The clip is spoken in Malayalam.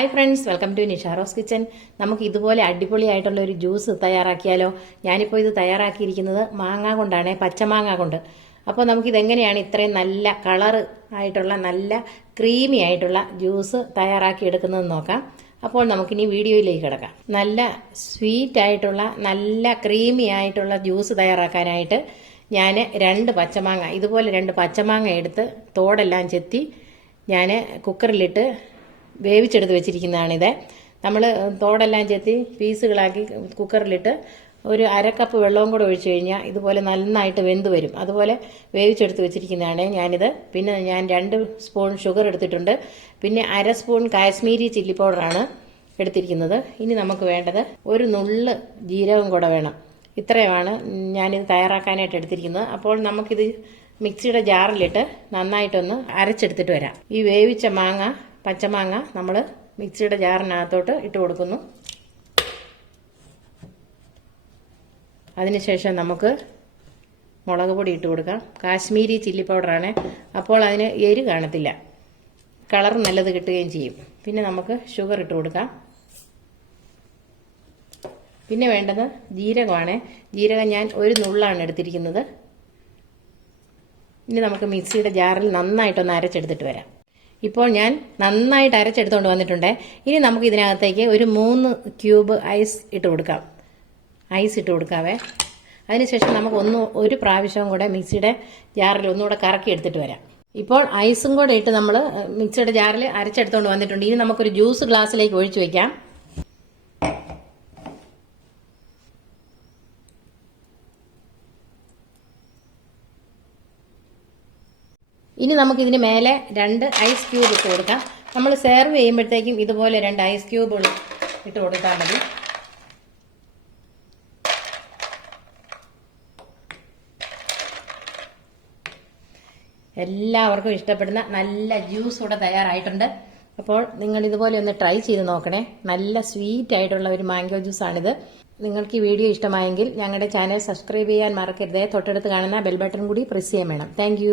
Hi friends, welcome to Nisharos kitchen. നമുക്ക് ഇതുപോലെ അടിപൊളിയായിട്ടുള്ള ഒരു ജ്യൂസ് തയ്യാറാക്കിയാലോ? ഞാനിപ്പോൾ ഇത് തയ്യാറാക്കിയിരിക്കുന്നത് മാങ്ങ കൊണ്ടാണ്, പച്ചമാങ്ങ കൊണ്ട്. അപ്പോൾ നമുക്കിതെങ്ങനെയാണ് ഇത്രയും നല്ല കളറ് ആയിട്ടുള്ള നല്ല ക്രീമി ആയിട്ടുള്ള ജ്യൂസ് തയ്യാറാക്കി എടുക്കുന്നതെന്ന് നോക്കാം. അപ്പോൾ നമുക്കിനി വീഡിയോയിലേക്ക് കിടക്കാം. നല്ല സ്വീറ്റ് ആയിട്ടുള്ള നല്ല ക്രീമി ആയിട്ടുള്ള ജ്യൂസ് തയ്യാറാക്കാനായിട്ട് ഞാൻ 2 പച്ചമാങ്ങ, ഇതുപോലെ 2 പച്ചമാങ്ങ എടുത്ത് തോടെല്ലാം ചെത്തി ഞാൻ കുക്കറിലിട്ട് വേവിച്ചെടുത്ത് വെച്ചിരിക്കുന്നതാണിത്. നമ്മൾ തോടെല്ലാം ചെത്തി പീസുകളാക്കി കുക്കറിലിട്ട് ഒരു 1/2 കപ്പ് വെള്ളവും കൂടെ ഒഴിച്ചു കഴിഞ്ഞാൽ ഇതുപോലെ നന്നായിട്ട് വെന്ത് വരും. അതുപോലെ വേവിച്ചെടുത്ത് വെച്ചിരിക്കുന്നതാണ് ഞാനിത്. പിന്നെ ഞാൻ 2 സ്പൂൺ ഷുഗർ എടുത്തിട്ടുണ്ട്. പിന്നെ 1/2 സ്പൂൺ കാശ്മീരി ചില്ലി പൗഡറാണ് എടുത്തിരിക്കുന്നത്. ഇനി നമുക്ക് വേണ്ടത് ഒരു നുള്ള് ജീരകം കൂടെ വേണം. ഇത്രയുമാണ് ഞാനിത് തയ്യാറാക്കാനായിട്ട് എടുത്തിരിക്കുന്നത്. അപ്പോൾ നമുക്കിത് മിക്സിയുടെ ജാറിലിട്ട് നന്നായിട്ടൊന്ന് അരച്ചെടുത്തിട്ട് വരാം. ഈ വേവിച്ച മാങ്ങ, പച്ചമാങ്ങ നമ്മൾ മിക്സിയുടെ ജാറിനകത്തോട്ട് ഇട്ട് കൊടുക്കുന്നു. അതിനുശേഷം നമുക്ക് മുളക് പൊടി ഇട്ട് കൊടുക്കാം. കാശ്മീരി ചില്ലി പൗഡറാണ്, അപ്പോൾ അതിന് എരി കാണത്തില്ല, കളർ നല്ലത് കിട്ടുകയും ചെയ്യും. പിന്നെ നമുക്ക് ഷുഗർ ഇട്ട് കൊടുക്കാം. പിന്നെ വേണ്ടത് ജീരകമാണ്. ജീരകം ഞാൻ ഒരു നുള്ളാണ് എടുത്തിരിക്കുന്നത്. ഇനി നമുക്ക് മിക്സിയുടെ ജാറിൽ നന്നായിട്ടൊന്ന് അരച്ചെടുത്തിട്ട് വരാം. ഇപ്പോൾ ഞാൻ നന്നായിട്ട് അരച്ചെടുത്തുകൊണ്ട് വന്നിട്ടുണ്ട്. ഇനി നമുക്ക് ഇതിനകത്തേക്ക് ഒരു 3 ക്യൂബ് ഐസ് ഇട്ട് കൊടുക്കാം. ഐസ് ഇട്ട് കൊടുക്കാവേ. അതിനുശേഷം നമുക്ക് ഒരു പ്രാവശ്യവും കൂടെ മിക്സിയുടെ ജാറിൽ ഒന്നുകൂടെ കറക്കി എടുത്തിട്ട് വരാം. ഇപ്പോൾ ഐസും കൂടെ ഇട്ട് നമ്മൾ മിക്സിയുടെ ജാറിൽ അരച്ചെടുത്തുകൊണ്ട് വന്നിട്ടുണ്ട്. ഇനി നമുക്കൊരു ജ്യൂസ് ഗ്ലാസ്സിലേക്ക് ഒഴിച്ചു വയ്ക്കാം. ഇനി നമുക്കിതിന് മേലെ 2 ഐസ് ക്യൂബ് ഇട്ട് കൊടുക്കാം. നമ്മൾ സെർവ് ചെയ്യുമ്പോഴത്തേക്കും ഇതുപോലെ 2 ഐസ് ക്യൂബുകൾ ഇട്ട് കൊടുത്താൽ മതി. എല്ലാവർക്കും ഇഷ്ടപ്പെടുന്ന നല്ല ജ്യൂസ് ഇവിടെ തയ്യാറായിട്ടുണ്ട്. അപ്പോൾ നിങ്ങൾ ഇതുപോലെ ഒന്ന് ട്രൈ ചെയ്ത് നോക്കണേ. നല്ല സ്വീറ്റ് ആയിട്ടുള്ള ഒരു മാംഗോ ജ്യൂസാണിത്. നിങ്ങൾക്ക് ഈ വീഡിയോ ഇഷ്ടമായെങ്കിൽ ഞങ്ങളുടെ ചാനൽ സബ്സ്ക്രൈബ് ചെയ്യാൻ മറക്കരുത്. തൊട്ടടുത്ത് കാണുന്ന ബെൽ ബട്ടൺ കൂടി പ്രസ് ചെയ്യാൻ വേണം. താങ്ക്